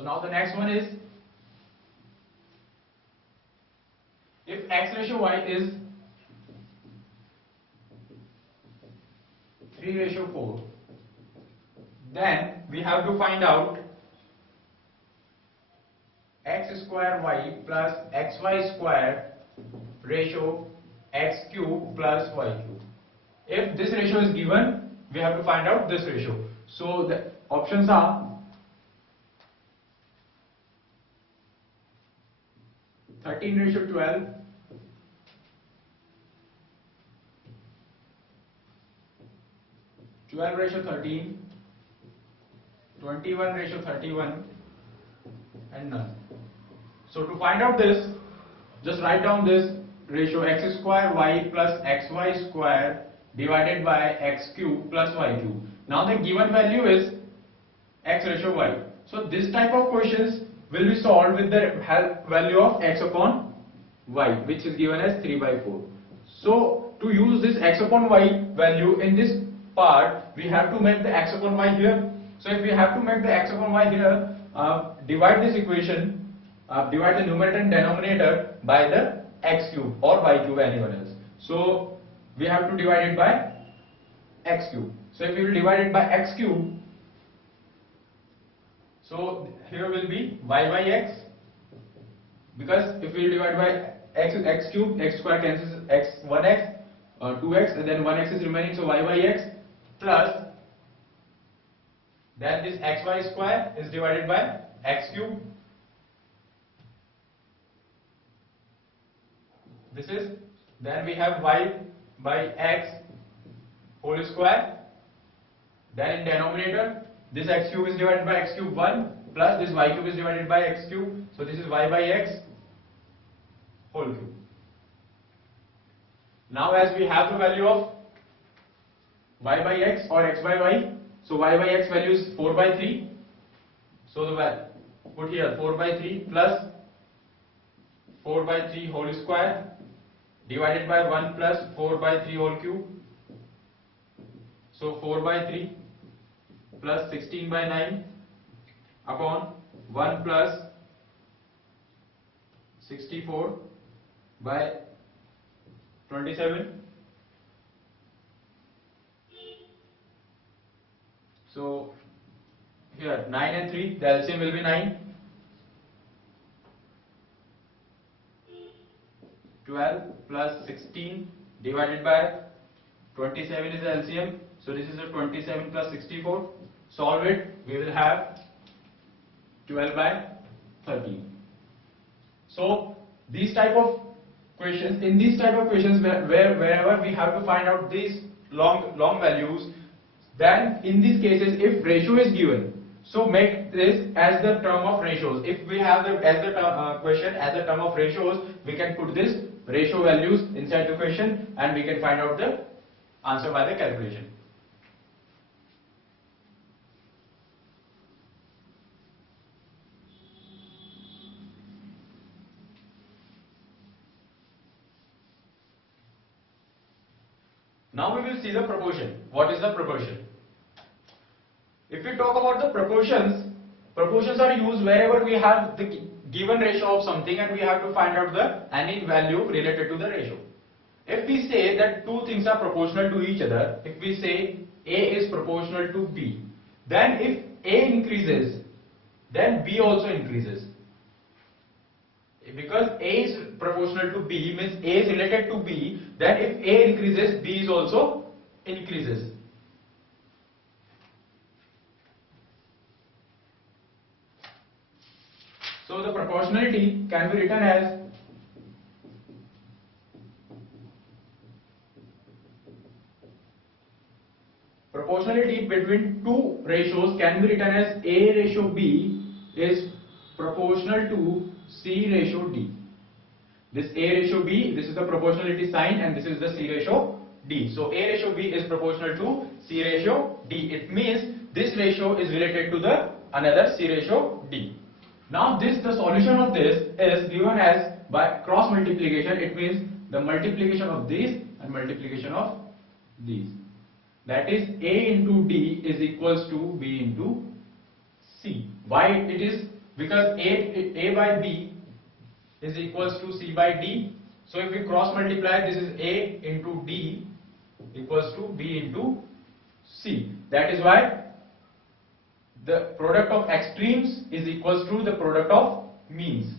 So now the next one is, if x ratio y is 3:4, then we have to find out x square y plus xy square ratio x cube plus y cube. If this ratio is given, we have to find out this ratio. So the options are 13:12, 12:13, 21:31, and none. So to find out this, just write down this ratio: x square y plus xy square divided by x cube plus y cube. Now the given value is x ratio y. So this type of questions will be solved with the value of x upon y, which is given as 3/4. So to use this x upon y value in this part, we have to make the x upon y here. So if we have to make the x upon y here, divide this equation, divide the numerator and denominator by the x cube or y cube, anyone else. So we have to divide it by x cube. So if we will divide it by x cube, so here will be y by x, because if we divide by x cube, x square cancels x, 1x, 2x, and then 1x is remaining, so y by x plus, then this xy square is divided by x cube. This is, then we have y by x whole square, then in denominator this x cube is divided by x cube 1 plus this y cube is divided by x cube, so this is y by x whole cube. Now as we have the value of y by x or x by y, so y by x value is 4/3, so the value put here 4/3 plus 4/3 whole square divided by 1 plus 4/3 whole cube, so 4/3 plus 16/9 upon 1 plus 64/27. So here 9 and 3, the LCM will be 9. 12 plus 16 divided by 27 is the LCM. So this is a 27 plus 64. Solve it, we will have 12/13. So these type of questions, in these type of questions wherever we have to find out these long values, then in these cases if ratio is given, so make this as the term of ratios. If we have the question as the term of ratios, we can put this ratio values inside the question and we can find out the answer by the calculation. Now we will see the proportion. What is the proportion? If we talk about the proportions, proportions are used wherever we have the given ratio of something and we have to find out the any value related to the ratio. If we say that two things are proportional to each other, if we say A is proportional to B, then if A increases, then B also increases. Because A is proportional to B means A is related to B, then if A increases, B is also increases. So the proportionality can be written as proportionality between two ratios can be written as A ratio B is proportional to C ratio D. This A ratio B, this is the proportionality sign and this is the C ratio D. So A ratio B is proportional to C ratio D. It means this ratio is related to the another C ratio D. Now the solution of this is given as by cross multiplication. It means the multiplication of these and multiplication of these. That is A into D is equals to B into C. Why it is? because A by B is equals to C by D. So if we cross multiply, this is A into D equals to B into C. That is why the product of extremes is equals to the product of means.